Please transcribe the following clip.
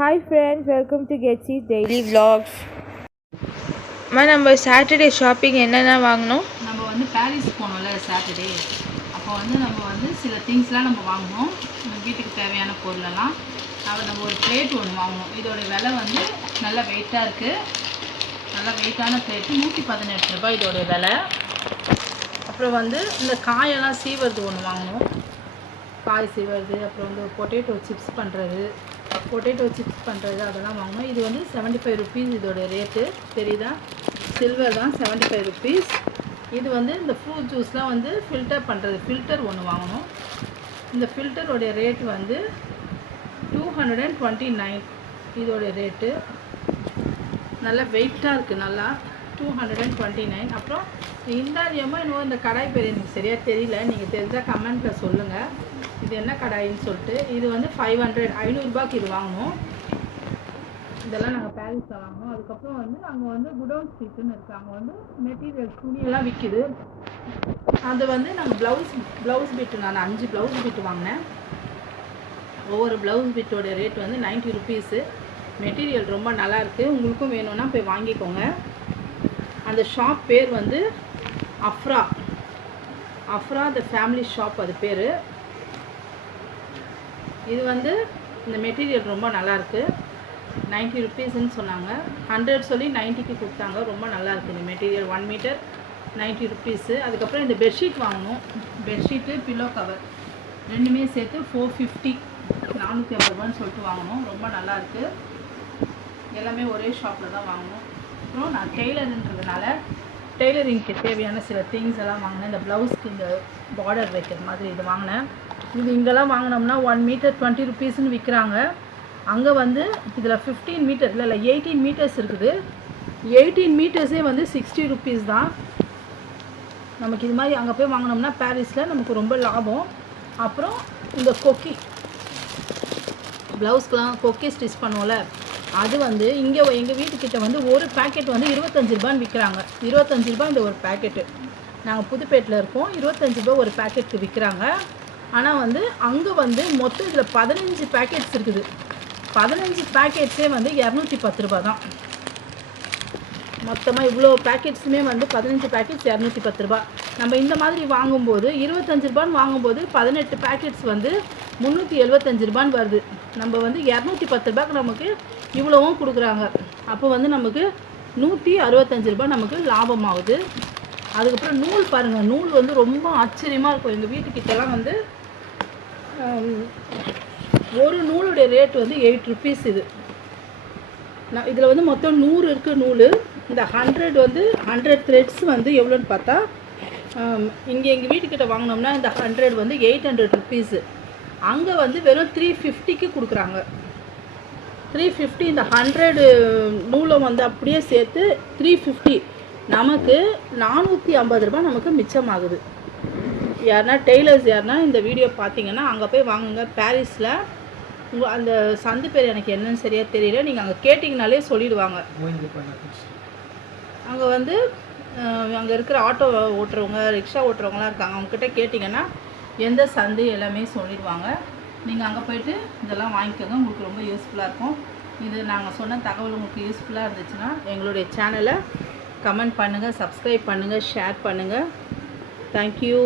Hi friends, welcome to Getsy's daily vlogs. நம்ம Saturday shopping என்னென்ன வாங்கினோம். நம்ம வந்து பாரிஸ் போனோம்ல சாட்டர்டே. அப்போ வந்து நம்ம வந்து சில திங்ஸ்லாம் நம்ம வாங்கினோம். வீட்டுக்கு தேவையான பொருளெல்லாம் நம்ம ஒரு பிளேட் ஒன்று வாங்கினோம். இதோட விலை வந்து நல்லா வெயிட்டாக இருக்குது. நல்லா வெயிட்டான பிளேட்டு 118 ரூபாய் இதோட விலை. அப்புறம் வந்து இந்த காயெல்லாம் சீவுறது ஒன்று வாங்கினோம். காய் சீவுறது, அப்புறம் வந்து பொட்டேட்டோ சிப்ஸ் பண்ணுறது அதெல்லாம் வாங்கினோம். இது வந்து 75 ருபீஸ் இதோட ரேட்டு. தெரியுதா? சில்வர் தான், 75 ருபீஸ். இது வந்து இந்த ஃப்ரூட் ஜூஸ்லாம் வந்து ஃபில்டர் பண்ணுறது, ஃபில்டர் ஒன்று வாங்கினோம். இந்த ஃபில்டரோடைய ரேட்டு வந்து 229 இதோடைய ரேட்டு. நல்லா வெயிட்டாக இருக்குது, நல்லா 229. அப்புறம் இந்தாரியமாக இன்னும் இந்த கடாய் பேர் எனக்கு சரியாக தெரியல, நீங்கள் தெரிஞ்சால் கமெண்ட்டில் சொல்லுங்கள் இது என்ன கடாயின்னு சொல்லிட்டு. இது வந்து 500 ரூபாய்க்கு இது வாங்கினோம். இதெல்லாம் நாங்கள் பாரிஸில் வாங்கினோம். அதுக்கப்புறம் வந்து அங்கே வந்து குடோன் ஸ்ட்ரீட்டுன்னு இருக்குது. அங்கே வந்து மெட்டீரியல் துணியெல்லாம் விற்கிது. அது வந்து நாங்கள் ப்ளவுஸ் பிட்டு, நான் 5 ப்ளவுஸ் பிட்டு வாங்கினேன். ஒவ்வொரு ப்ளவுஸ் பிட்டோட ரேட் வந்து 90 ருபீஸு. மெட்டீரியல் ரொம்ப நல்லாயிருக்கு. உங்களுக்கும் வேணும்னா போய் வாங்கிக்கோங்க. அந்த ஷாப் பேர் வந்து அஃப்ரா த ஃபேமிலி ஷாப், அது பேர். இது வந்து இந்த மெட்டீரியல் ரொம்ப நல்லாயிருக்கு. 90 ருபீஸ்ன்னு சொன்னாங்க. 100 சொல்லி 90க்கு கொடுத்தாங்க. ரொம்ப நல்லாயிருக்கு இந்த மெட்டீரியல். 1 metre 90 rupees. அதுக்கப்புறம் இந்த பெட்ஷீட் வாங்கணும். பெட்ஷீட்டு, பில்லோ கவர் ரெண்டுமே சேர்த்து 450, 450 ரூபான்னு சொல்லிட்டு வாங்கணும். ரொம்ப நல்லாயிருக்கு. எல்லாமே ஒரே ஷாப்பில் தான் வாங்கணும். அப்புறம் நான் டெய்லருன்றதுனால டெய்லரிங்க்கு தேவையான சில திங்ஸ் எல்லாம் வாங்கினேன். இந்த ப்ளவுஸ்க்கு இந்த பார்டர் வைக்கிற மாதிரி இது வாங்கினேன். இது இங்கெல்லாம் வாங்கினோம்னா 1 மீட்டர் 20 ருபீஸ்ன்னு விற்கிறாங்க. அங்கே வந்து இதில் 15 மீட்டர் இல்லை 18 மீட்டர்ஸ் இருக்குது. 18 மீட்டர்ஸே வந்து 60 ருபீஸ் தான். நமக்கு இது மாதிரி அங்கே போய் வாங்கினோம்னா பாரிஸில் நமக்கு ரொம்ப லாபம். அப்புறம் இந்த கொக்கி, ப்ளவுஸ்க்கெலாம் கொக்கி ஸ்டிச் பண்ணுவோம்ல, அது வந்து இங்கே எங்கள் வீட்டுக்கிட்ட வந்து ஒரு பேக்கெட் வந்து 25 ரூபான்னு விற்கிறாங்க. 25 ரூபாய் இந்த ஒரு பேக்கெட்டு. நாங்கள் புதுப்பேட்டில் இருக்கோம். 25 ரூபாய் ஒரு பேக்கெட்டுக்கு விற்கிறாங்க. ஆனால் வந்து அங்கே வந்து மொத்தம் இதில் 15 பேக்கெட்ஸ் இருக்குது. 15 பேக்கெட்ஸே வந்து 210 ரூபா தான். மொத்தமாக இவ்வளோ பேக்கெட்ஸுமே வந்து 15 பேக்கெட்ஸ் 210 ரூபா. நம்ம இந்த மாதிரி வாங்கும்போது 25 ரூபான்னு வாங்கும்போது 18 பேக்கெட்ஸ் வந்து 375 ரூபான்னு வருது. நம்ம வந்து 210 ரூபாய்க்கு நமக்கு இவ்வளவும் கொடுக்குறாங்க. அப்போ வந்து நமக்கு 165 ரூபாய் நமக்கு லாபமாகுது. அதுக்கப்புறம் நூல் பாருங்கள், நூல் வந்து ரொம்ப ஆச்சரியமாக இருக்கும். எங்கள் வீட்டுக்கிட்டலாம் வந்து ஒரு நூலுடைய ரேட் வந்து 8 ருபீஸ். இது இதில் வந்து மொத்தம் 100 இருக்குது நூல். இந்த 100 வந்து 100 த்ரெட்ஸ் வந்து எவ்வளோன்னு பார்த்தா, இங்கே எங்கள் வீட்டுக்கிட்ட வாங்கினோம்னா இந்த 100 வந்து 800 ருபீஸு. அங்கே வந்து வெறும் 350க்கு கொடுக்குறாங்க. 350. இந்த 100 நூலை வந்து அப்படியே சேர்த்து 350. நமக்கு 450 ரூபாய் நமக்கு மிச்சமாகுது. யாருன்னா டெய்லர்ஸ் யாருன்னா இந்த வீடியோ பார்த்தீங்கன்னா அங்கே போய் வாங்குங்க. பாரிஸில் அந்த சந்து பேர் எனக்கு என்னன்னு சரியாக தெரியல. நீங்கள் அங்கே கேட்டிங்கனாலே சொல்லிடுவாங்க. அங்கே வந்து அங்கே இருக்கிற ஆட்டோ ஓட்டுறவங்க, ரிக்ஷா ஓட்டுறவங்களாம் இருக்காங்க. அவங்கக்கிட்ட கேட்டிங்கன்னா எந்த சந்து எல்லாமே சொல்லிடுவாங்க. நீங்கள் அங்கே போய்ட்டு இதெல்லாம் வாங்கிக்கோங்க. உங்களுக்கு ரொம்ப யூஸ்ஃபுல்லாக இருக்கும். இது நாங்கள் சொன்ன தகவல் உங்களுக்கு யூஸ்ஃபுல்லாக இருந்துச்சுன்னா எங்களுடைய சேனலை கமெண்ட் பண்ணுங்கள், சப்ஸ்கிரைப் பண்ணுங்கள், ஷேர் பண்ணுங்கள். தேங்க்யூ.